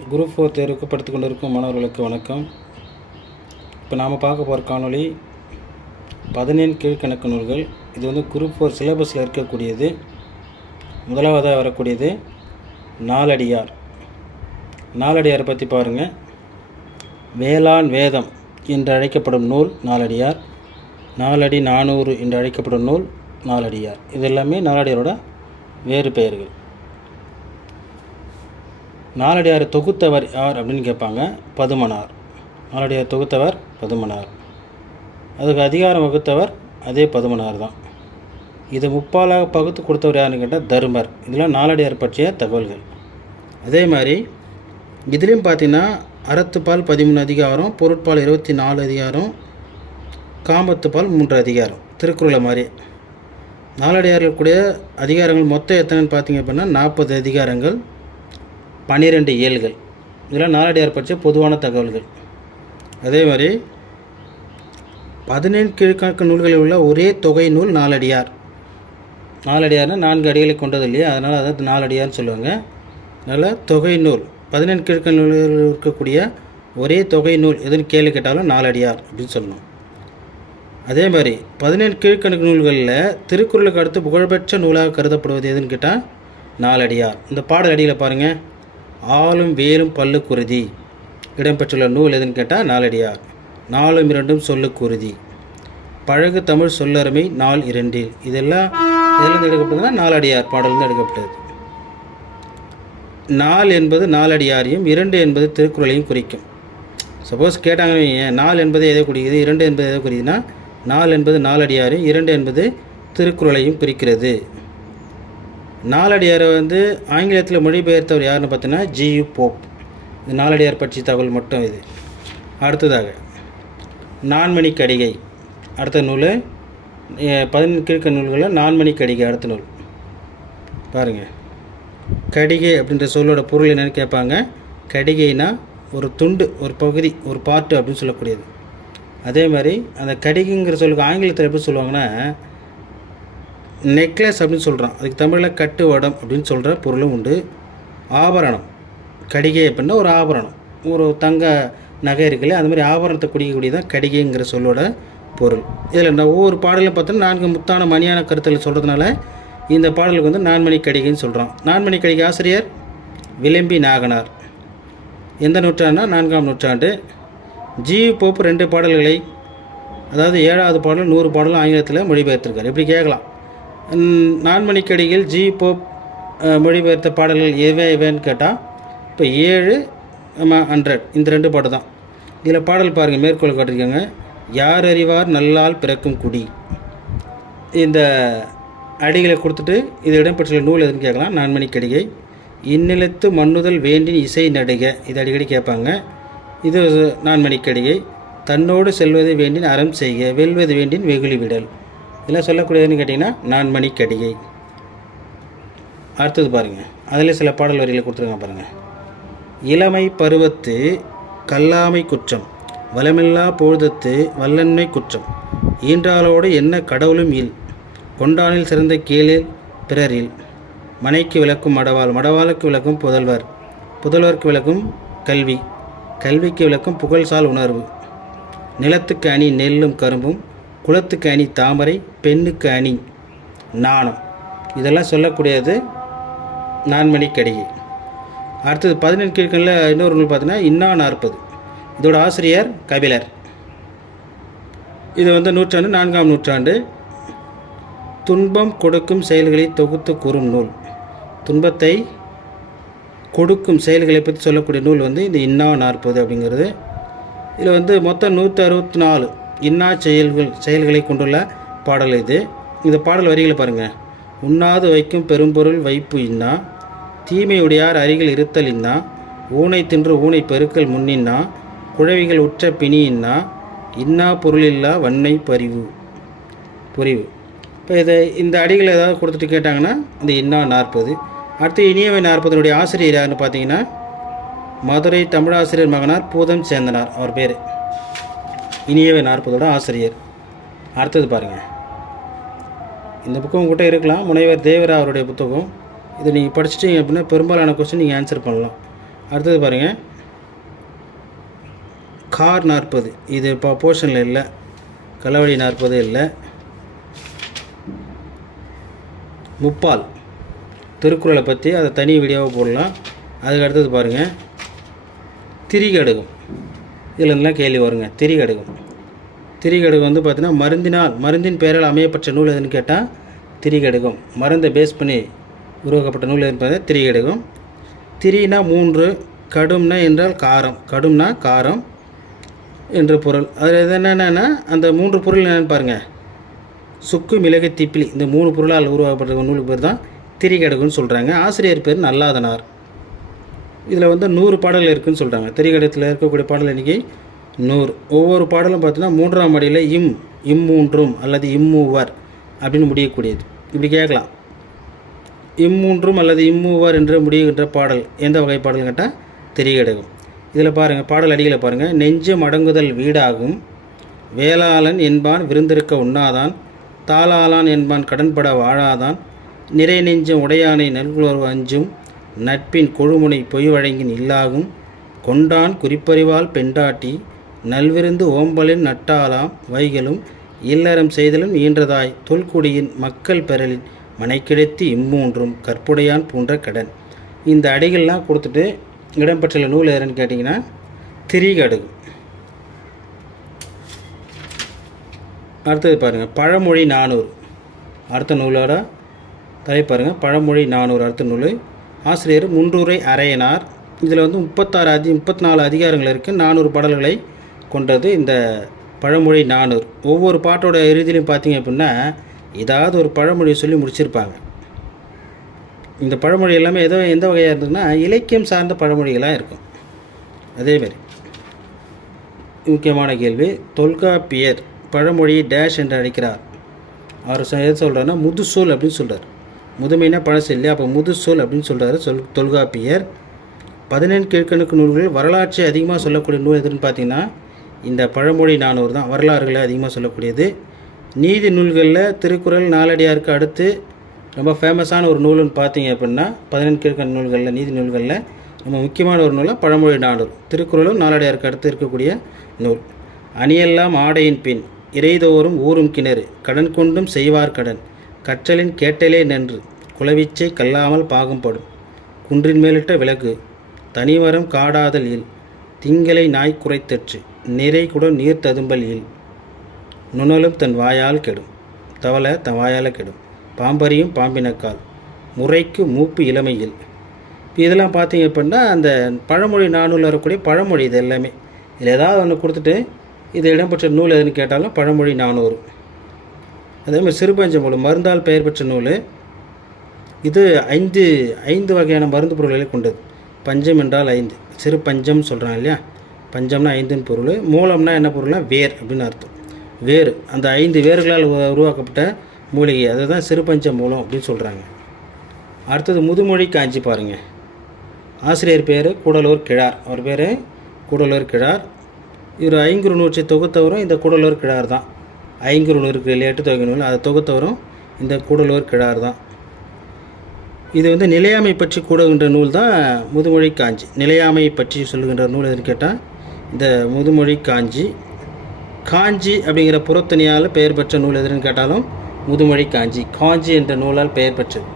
Group 4 தேர்வுக்கு படித்து கொண்டிருக்கும் மாணவர்களுக்கு வணக்கம். இப்போ நாம் பார்க்க போகிற காணொளி 17 கீழ்கணக்கு நூல்கள். இது வந்து குரூப் 4 சிலபஸில் இருக்கக்கூடியது. முதலாவதாக வரக்கூடியது நாலடியார். நாலடியாரை பற்றி பாருங்கள். வேளாண் வேதம் என்று அழைக்கப்படும் நூல் நாலடியார். நாலடி 400 என்று அழைக்கப்படும் நூல் நாலடியார். இது எல்லாமே நாலடியாரோட வேறு பெயர்கள். நாலடியாரை தொகுத்தவர் யார் அப்படின்னு கேட்பாங்க. பதுமனார். நாலடியார் தொகுத்தவர் பதுமனார். அதுக்கு அதிகாரம் வகுத்தவர் அதே பதுமனார் தான். இது முப்பாலாக பகுத்து கொடுத்தவர் யாருன்னு கேட்டால் தருமர். இதெல்லாம் நாலடியார் பற்றிய தகவல்கள். அதே மாதிரி இதுலேயும் பார்த்திங்கன்னா அறத்துப்பால் 13 அதிகாரம், பொருட்பால் 24 அதிகாரம், காமத்துப்பால் 3 அதிகாரம். திருக்குறளை மாதிரி நாலடியார்கள் கூடிய அதிகாரங்கள் மொத்தம் எத்தனைன்னு பார்த்தீங்க அப்படின்னா 40 அதிகாரங்கள், 12 இயல்கள். இதெல்லாம் நாலடியார் பற்றிய பொதுவான தகவல்கள். அதே மாதிரி 17 கீழ்கணக்கு நூல்களில் உள்ள ஒரே தொகை நூல் நாலடியார். நாலடியார்னால் 4 அடிகளை கொண்டது இல்லையா, அதனால் அதை நாலடியார்னு சொல்லுவாங்க. அதனால் தொகை நூல் 17 கீழ்கணக்கு நூல்களில் இருக்கக்கூடிய ஒரே தொகை நூல் எதுன்னு கேள்வி கேட்டாலும் நாலடியார் அப்படின்னு சொல்லணும். அதே மாதிரி 17 கீழ்கணக்கு நூல்களில் திருக்குறளுக்கு அடுத்து புகழ்பெற்ற நூலாக கருதப்படுவது எதுன்னு கேட்டால் நாலடியார். இந்த பாடல் அடியில் பாருங்கள். ஆளும் வேலும் பல்லுக்குருதி இடம்பெற்றுள்ள நூல் எதுன்னு கேட்டால் நாலடியார். 4 2 சொல்லுக்குருதி, பழகு தமிழ் சொல்லருமை 4 2. இதெல்லாம் எடுக்கப்பட்டதுன்னா நாலடியார் பாடலிருந்து எடுக்கப்பட்டது. 4 என்பது நாலடியாரையும் 2 என்பது திருக்குறளையும் குறிக்கும். சப்போஸ் கேட்டாங்கன்னா 4 என்பது எதை குறிக்கிறது, 2 என்பது எதை குறிக்குதுன்னா 4 என்பது நாலடியாரையும் 2 என்பது திருக்குறளையும் குறிக்கிறது. நாலடியாரை வந்து ஆங்கிலத்தில் மொழிபெயர்த்தவர் யாருன்னு பார்த்தீங்கன்னா ஜியு போப். இது நாலடியார் பற்றி தகவல் மட்டும் இது. அடுத்ததாக நான்மணி கடிகை. அடுத்த நூல் 17 கீழ்க்க நூல்களில் நான்மணி கடிகை அடுத்த நூல். பாருங்கள். கடிகை அப்படின்ற சொல்லோட பொருள் என்னென்னு கேட்பாங்க. கடிகைனா ஒரு துண்டு, ஒரு பகுதி, ஒரு பார்ட்டு அப்படின்னு சொல்லக்கூடியது. அதே மாதிரி அந்த கடிகைங்கிற சொல்லுக்கு ஆங்கிலத்தில் எப்படி சொல்லுவாங்கன்னா நெக்லஸ் அப்படின்னு சொல்கிறான். அதுக்கு தமிழில் கட்டு வடம் அப்படின்னு சொல்கிற பொருளும் உண்டு. ஆபரணம். கடிகை அப்படின்னா ஒரு ஆபரணம், ஒரு தங்க நகை இருக்குல்ல, அந்த மாதிரி ஆபரணத்தை குடிக்கக்கூடியதான் கடிகைங்கிற சொல்லோட பொருள். இதில் நான் ஒவ்வொரு பாடலும் பார்த்தோன்னா 4 முத்தான மணியான கருத்தில் சொல்கிறதுனால இந்த பாடலுக்கு வந்து நான்மணி கடிகைன்னு சொல்கிறான். நான்மணி கடிகை ஆசிரியர் விளம்பி நாகனார். எந்த நூற்றாண்டுனா 4ஆம் நூற்றாண்டு. ஜியு போப் 2 பாடல்களை, அதாவது 7வது பாடல் 100 பாடலும் ஆங்கிலத்தில் மொழிபெயர்த்திருக்கார். இப்படி கேட்கலாம். நான்மணிக்கடிகள் ஜி போப் மொழிபெயர்த்த பாடல்கள் எவைன்னு கேட்டால் இப்போ 7 100 இந்த 2 பாட்டு தான். இதில் பாடல் பாருங்கள், மேற்கோள் காட்டியிருக்காங்க. யார் அறிவார் நல்லால் பிறக்கும் குடி. இந்த அடிகளை கொடுத்துட்டு இது இடம்பெற்றுள்ள நூல் எதுன்னு கேட்கலாம். நான்மணிக்கடிகை. இந்நிலத்து மண்ணுதல் வேண்டின் இசை நடுக, இது அடிக்கடி கேட்பாங்க. இது நான்மணிக்கடிகை. தன்னோடு செல்வது வேண்டின் அறம் செய்க, வெல்வது வேண்டின் வெகுளி விடல். இதெல்லாம் சொல்லக்கூடியதுன்னு கேட்டிங்கன்னா நான்மணி கடிகை. அடுத்தது பாருங்கள். அதில் சில பாடல் வரிகளை கொடுத்துருங்க பாருங்கள். இளமை பருவத்து கல்லாமை குற்றம், வளமில்லா பொழுதத்து வல்லன்மை குற்றம், ஈன்றாலோடு என்ன கடவுளும் இல், கொண்டானில் சிறந்த கீழில் பிறரில், மனைக்கு விளக்கும் மடவாள், மடவாளுக்கு விளக்கும் புதல்வர், புதல்வருக்கு விளக்கும் கல்வி, கல்விக்கு விளக்கும் புகழ்சால் உணர்வு, நிலத்துக்கு அணி நெல்லும் கரும்பும், குளத்துக்கு அணி தாமரை, பெண்ணுக்கு அணி நாணம். இதெல்லாம் சொல்லக்கூடியது நான்மணி கடிகை. அடுத்தது 17 கீழ்கணில் இன்னொரு நூல் பார்த்தீங்கன்னா இன்னா 40. இதோட ஆசிரியர் கபிலர். இது வந்து நூற்றாண்டு 4ஆம் நூற்றாண்டு. துன்பம் கொடுக்கும் செயல்களை தொகுத்து கூறும் நூல். துன்பத்தை கொடுக்கும் செயல்களை பற்றி சொல்லக்கூடிய நூல் வந்து இந்த இன்னா 40 அப்படிங்கிறது. இதில் வந்து மொத்தம் 164 இன்னா செயல்களை கொண்டுள்ள பாடல் இது. இந்த பாடல் வரிகளை பாருங்கள். உண்ணாது வைக்கும் பெரும்பொருள் வைப்பு இன்னா, தீமையுடையார் அருகில் இருத்தல் இன்னா, ஊனை தின்று ஊனை பெருக்கல் முன்னின்னா, குழவிகள் உற்ற பிணி இன்னா, இன்னா பொருளில்லா வன்மை புரிவு. இப்போ இந்த அடிகள் ஏதாவது கொடுத்துட்டு கேட்டாங்கன்னா இந்த இன்னா 40. அடுத்து இனியவை 40 ஆசிரியர் யாருன்னு பார்த்தீங்கன்னா மதுரை தமிழாசிரியர் மகனார் பூதம் சேந்தனார். அவர் பேர் இனியவை 40 ஆசிரியர். அடுத்தது பாருங்கள். இந்த புக்கம் உங்கள்கிட்ட இருக்கலாம். முனைவர் தேவரா அவருடைய புத்தகம். இதை நீங்கள் படிச்சிட்டிங்க அப்படின்னா பெரும்பாலான கொஸ்டின் நீங்கள் ஆன்சர் பண்ணலாம். அடுத்தது பாருங்கள், கார் 40, இது இப்போ போர்ஷனில் இல்லை. களவழி 40 இல்லை. முப்பால் திருக்குறளை பற்றி அதை தனி வீடியோவை போடலாம். அதுக்கு அடுத்தது பாருங்கள், திரிகடுகம். இதில் இருந்தெல்லாம் கேள்வி வருங்க. திரிகடுகம் வந்து பார்த்தீங்கன்னா மருந்தின் பெயரால் அமையப்பட்ட நூல் எதுன்னு கேட்டால் திரிகடுகம். மருந்தை பேஸ் பண்ணி உருவாக்கப்பட்ட நூல் எதுன்னு பார்த்தா திரிகடுகம். திரினா 3, கடும்னா என்றால் காரம், கடும்னா காரம் என்று பொருள். அதில் என்னென்னா அந்த 3 பொருள் என்னென்னு பாருங்கள், சுக்கு, மிளகு, திப்பிலி, இந்த 3 பொருளால் உருவாக்கப்பட்ட நூலுக்கு பேர் தான் திரிகடுகம்னு சொல்கிறாங்க. ஆசிரியர் பேர் நல்லாதனார். இதில் வந்து 100 பாடல்கள் இருக்குதுன்னு சொல்கிறாங்க. திரிகடுகத்தில் இருக்கக்கூடிய பாடல் எண்ணிக்கை 100. ஒவ்வொரு பாடலும் பார்த்தீங்கன்னா 3ஆம் அடியில் இம்மூன்றும் அல்லது இம்மூவர் அப்படின்னு முடியக்கூடியது. இப்படி கேட்கலாம், இம்மூன்றும் அல்லது இம்மூவர் என்று முடிகின்ற பாடல் எந்த வகை பாடல் கேட்டால் திரிகடுகம். இதில் பாருங்கள், பாடல் அடிகளை பாருங்கள். நெஞ்சம் அடங்குதல் வீடாகும், வேளாளன் என்பான் விருந்திருக்க உண்ணாதான், தாளாளான் என்பான் கடன்பட வாழாதான், நிறை நெஞ்சம் உடையானை நல்குலர்வு அஞ்சும், நட்பின் கொழுமுனை பொய் வழங்கின் இல்லாகும், கொண்டான் குறிப்பறிவால் பெண்டாட்டி, நல்விருந்து ஓம்பலின் நட்டாலாம் வைகளும், இல்லறம் செய்தலும் ஈன்றதாய் தொல்குடியின் மக்கள் பெறலின் மனைக்கிடத்தி இம்மூன்றும் கற்புடையான் போன்ற கடன். இந்த அடிகள்லாம் கொடுத்துட்டு இடம்பெற்றுள்ள நூல் எதுன்னு கேட்டிங்கன்னா திரிகடுகம். அடுத்தது பாருங்கள், பழமொழி 400. அடுத்த நூலோட தலைப்பாருங்கள், பழமொழி 400 அடுத்த நூல். ஆசிரியர் முன்றுரை அரையனார். இதில் வந்து 34 அதிகாரங்கள் இருக்குது. 400 பாடல்களை கொண்டது இந்த பழமொழி 400. ஒவ்வொரு பாட்டோட இறுதியிலையும் பார்த்தீங்க அப்படின்னா ஏதாவது ஒரு பழமொழியை சொல்லி முடிச்சிருப்பாங்க. இந்த பழமொழி எல்லாமே எந்த வகையாக இருந்ததுன்னா இலக்கியம் சார்ந்த பழமொழிகளாக இருக்கும். அதேமாரி முக்கியமான கேள்வி, தொல்காப்பியர் பழமொழியை டேஷ் என்று அழைக்கிறார். அவர் எது சொல்கிறாருன்னா முதுசொல் அப்படின்னு சொல்கிறார். முதுமைனா பழசு இல்லையா, அப்போ முதுசொல் அப்படின்னு சொல்கிறாரு தொல்காப்பியர். 17 கீழ்க்கணக்கு நூல்கள் வரலாற்றை அதிகமாக சொல்லக்கூடிய நூல் எதுன்னு பார்த்தீங்கன்னா இந்த பழமொழி 400 தான். வரலாறுகளை அதிகமாக சொல்லக்கூடியது. நீதி நூல்களில் திருக்குறள், நாலடியாருக்கு அடுத்து ரொம்ப ஃபேமஸான ஒரு நூல்னு பார்த்தீங்க அப்படின்னா 17 கீழ்க்கணக்கு நூல்களில், நீதி நூல்களில் ரொம்ப முக்கியமான ஒரு நூலாக பழமொழி 400. திருக்குறளும் நாலடியாருக்கு அடுத்து இருக்கக்கூடிய நூல். அணியெல்லாம் ஆடையின் பின், இறைதோறும் ஊறும் கிணறு, கடன் கொண்டும் செய்வார் கடன், கற்றலின் கேட்டலே நின்று, குலவிச்சை கல்லாமல் பாகம்படும், குன்றின் மேலிட்ட விளக்கு, தனிமரம் காடாதல் இல், திங்களை நாய் குறைத்தற்று, நிறை குடம் நீர் ததும்பல் இல், நுணலும் தன் வாயால் கெடும், தவளை தன் வாயால் கெடும், பாம்பறியும் பாம்பினக்கால், முறைக்கு மூப்பு இளமையில். இதெல்லாம் பார்த்தீங்க அப்படின்னா அந்த பழமொழி 400 வரக்கூடிய பழமொழி. இது எல்லாமே இதில் ஏதாவது ஒன்று கொடுத்துட்டு இது இடம்பெற்ற நூல் எதுன்னு கேட்டாலும் பழமொழி 400. அதேமாதிரி சிறுபஞ்சமூலம் மருந்தால் பெயர் பெற்ற நூல். இது 5 வகையான மருந்து பொருள்களை கொண்டது. பஞ்சம் என்றால் 5, சிறு பஞ்சம் சொல்கிறாங்க இல்லையா, பஞ்சம்னா 5ன்னு பொருள். மூலம்னா என்ன பொருள்னா வேர் அப்படின்னு அர்த்தம். வேர், அந்த 5 வேர்களால் உருவாக்கப்பட்ட மூலிகை, அதை தான் சிறுபஞ்ச மூலம் அப்படின்னு சொல்கிறாங்க. அடுத்தது முதுமொழி காஞ்சி பாருங்கள். ஆசிரியர் பேர் கூடலூர் கிழார். அவர் பேர் கூடலூர் கிழார். இவர் ஐங்குறுநூற்றை தொகுத்தவரும் இந்த கூடலூர் கிழார் தான். ஐங்குறுநூறு இருக்குது இல்லையா, 8 தொகை நூல், அதை தொகுத்தவரும் இந்த கூடலூர் கிழார் தான். இது வந்து நிலையாமை பற்றி கூடுகின்ற நூல் தான் முதுமொழி காஞ்சி. நிலையாமை பற்றி சொல்லுகின்ற நூல் எதுன்னு கேட்டால் இந்த முதுமொழி காஞ்சி. காஞ்சி அப்படிங்கிற புறத்தனியால் பெயர் பெற்ற நூல் எதுன்னு கேட்டாலும் முதுமொழி காஞ்சி. காஞ்சி என்ற நூலால் பெயர் பெற்றது.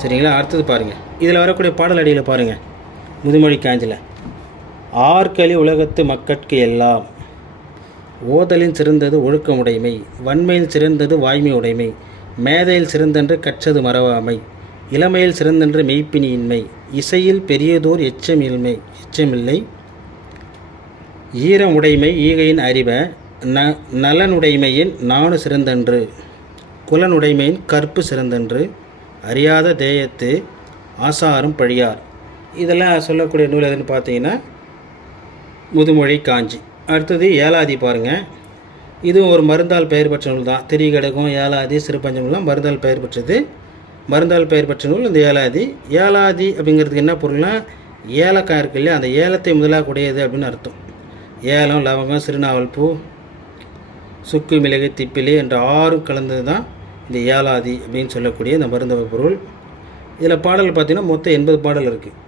சரிங்களா. அடுத்தது பாருங்கள், இதில் வரக்கூடிய பாடல் அடியில் பாருங்கள். முதுமொழி காஞ்சியில் ஆர்கலி உலகத்து மக்கட்கு எல்லாம், ஓதலின் சிறந்தது ஒழுக்கமுடைமை, வன்மையில் சிறந்தது வாய்மை உடைமை, மேதையில் சிறந்தன்று கற்றது மறவாமை, இளமையில் சிறந்தன்று மெய்ப்பினியின்மை, இசையில் பெரியதோர் எச்சமில்லை, ஈரம் உடைமை ஈகையின் அறிவ, நலனுடைமையின் நாணு சிறந்தன்று, குலனுடைமையின் கற்பு சிறந்தன்று, அறியாத தேயத்து ஆசாரம் பழியார். இதெல்லாம் சொல்லக்கூடிய நூல் எதுன்னு பார்த்தீங்கன்னா முதுமொழி காஞ்சி. அடுத்தது ஏலாதி பாருங்கள். இதுவும் ஒரு மருந்தால் பெயர் பெற்ற நூல் தான். திரிகடுகம், ஏலாதி, சிறுபஞ்சம்லாம் மருந்தால் பெயர் பெற்றது. மருந்தால் பெயர் பெற்ற நூல் இந்த ஏலாதி. ஏலாதி அப்படிங்கிறதுக்கு என்ன பொருள்னா ஏலக்காய் இருக்கு இல்லையா, அந்த ஏலத்தை முதலாக கூடியது அப்படின்னு அர்த்தம். ஏலம், லவங்கம், சிறுநாவல் பூ, சுக்கு, மிளகு, திப்பிலி என்ற 6 கலந்தது தான் இந்த ஏலாதி அப்படின்னு சொல்லக்கூடிய இந்த மருந்தக பொருள். இதில் பாடல் பார்த்திங்கன்னா மொத்தம் 80 பாடல் இருக்குது.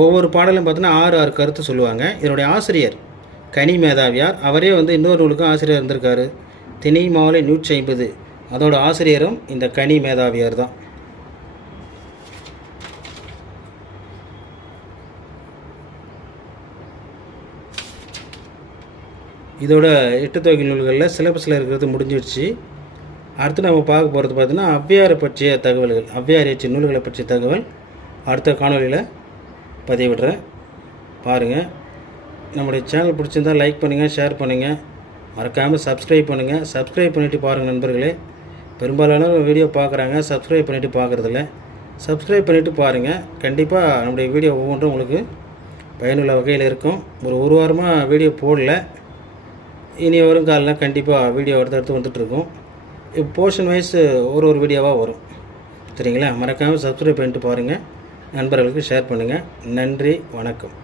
ஒவ்வொரு பாடலும் பார்த்தீங்கன்னா 6 கருத்து சொல்லுவாங்க. இதனுடைய ஆசிரியர் கனி மேதாவியார். அவரே வந்து இன்னொரு நூலுக்கும் ஆசிரியர் இருந்திருக்காரு. திணை மாலை 150 அதோட ஆசிரியரும் இந்த கனி மேதாவியார் தான். இதோட 8 தொகை நூல்களில் சிலபஸில் இருக்கிறது முடிஞ்சிடுச்சு. அடுத்து நம்ம பார்க்க போகிறது பார்த்திங்கன்னா ஔவையாரை பற்றிய தகவல்கள், ஔவையார் இயற்றிய நூல்களை பற்றிய தகவல் அடுத்த காணொலியில் பதிவிடுறேன். பாருங்கள். நம்முடைய சேனல் பிடிச்சிருந்தால் லைக் பண்ணுங்கள், ஷேர் பண்ணுங்கள், மறக்காமல் சப்ஸ்கிரைப் பண்ணுங்கள். சப்ஸ்கிரைப் பண்ணிவிட்டு பாருங்கள் நண்பர்களே. பெரும்பாலான வீடியோ பார்க்குறாங்க, சப்ஸ்கிரைப் பண்ணிவிட்டு பார்க்குறதில்ல. சப்ஸ்கிரைப் பண்ணிவிட்டு பாருங்கள். கண்டிப்பாக நம்முடைய வீடியோ ஒவ்வொன்றும் உங்களுக்கு பயனுள்ள வகையில் இருக்கும். ஒரு வாரமாக வீடியோ போடல. இனி வரும் காலில் கண்டிப்பாக வீடியோ எடுத்து வந்துட்டுருக்கோம். இப்போ போர்ஷன் வைஸ் ஒரு வீடியோவாக வரும். சரிங்களா? மறக்காமல் சப்ஸ்கிரைப் பண்ணிட்டு பாருங்கள். நண்பர்களுக்கு ஷேர் பண்ணுங்கள். நன்றி, வணக்கம்.